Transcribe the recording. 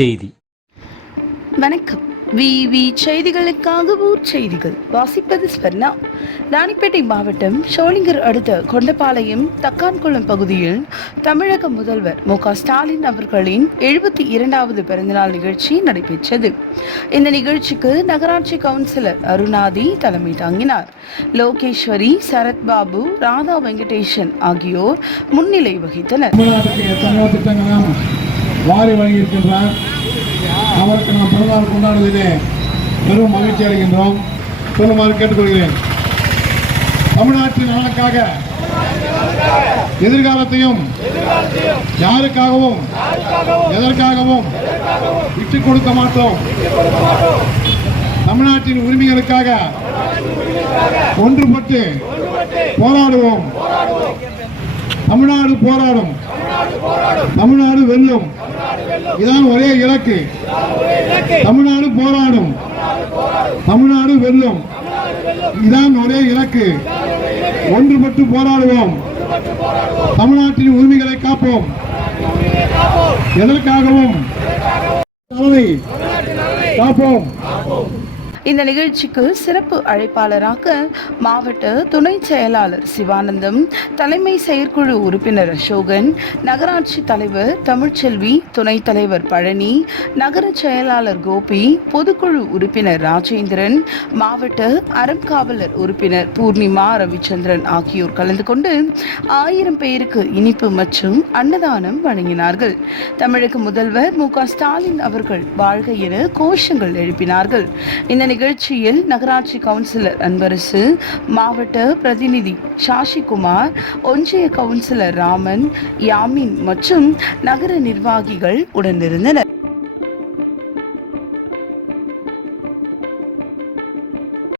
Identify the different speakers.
Speaker 1: செய்தி.
Speaker 2: வணக்கம். விவி செய்திகளுக்காக ஊர் செய்திகள். வாசிப்பது ஸ்வர்ணா. ராணிப்பேட்டை மாவட்டம் ஷோலிங்கர் அடுத்த கொண்டபாளையம் தக்கான்குளம் பகுதியில் தமிழக முதல்வர் மு. க. ஸ்டாலின் அவர்களின் எழுபத்தி இரண்டாவது பிறந்தநாள் நிகழ்ச்சி நடைபெற்றது. இந்த நிகழ்ச்சிக்கு நகராட்சி கவுன்சிலர் அருணாதி தலைமை தாங்கினார். லோகேஸ்வரி சரத்பாபு ராதா வெங்கடேசன் ஆகியோர் முன்னிலை வகித்தனர்.
Speaker 3: அவருக்கு நாம் பிறந்தநாள் கொண்டாடுவதிலே பெரும் மகிழ்ச்சி அடைகின்றோம். சொல்லுமாறு கேட்டுக்கொள்கிறேன். தமிழ்நாட்டின் நலனுக்காக எதிர்காலத்தையும் யாருக்காகவும் எதற்காகவும் விட்டுக் கொடுக்க மாட்டோம். தமிழ்நாட்டின் உரிமைகளுக்காக ஒன்றுபட்டு போராடுவோம். தமிழ்நாடு போராடும். தமிழ்நாடு வெல்லும். இதான் ஒரே இலக்கு. தமிழ்நாடு போராடும். தமிழ்நாடு வெல்லும். இதான் ஒரே இலக்கு. ஒன்றுபட்டு போராடுவோம். தமிழ்நாட்டின் உரிமைகளை காப்போம். எதற்காகவும் காப்போம்.
Speaker 2: இந்த நிகழ்ச்சிக்கு சிறப்பு அழைப்பாளராக மாவட்ட துணை செயலாளர் சிவானந்தம் தலைமை செயற்குழு உறுப்பினர் அசோகன் நகராட்சி தலைவர் தமிழ்ச்செல்வி துணைத் தலைவர் பழனி நகர செயலாளர் கோபி பொதுக்குழு உறுப்பினர் ராஜேந்திரன் மாவட்ட அறம் காவலர் உறுப்பினர் பூர்ணிமா ரவிச்சந்திரன் ஆகியோர் கலந்து கொண்டு ஆயிரம் பேருக்கு இனிப்பு மற்றும் அன்னதானம் வழங்கினார்கள். தமிழக முதல்வர் மு க ஸ்டாலின் அவர்கள் வாழ்க என கோஷங்கள் எழுப்பினார்கள். இந்த நிகழ்ச்சியில் நகராட்சி கவுன்சிலர் அன்பரசு மாவட்ட பிரதிநிதி சாஷிகுமார் ஒன்றிய கவுன்சிலர் ராமன் யாமின் மற்றும் நகர நிர்வாகிகள் உடனிருந்தனர்.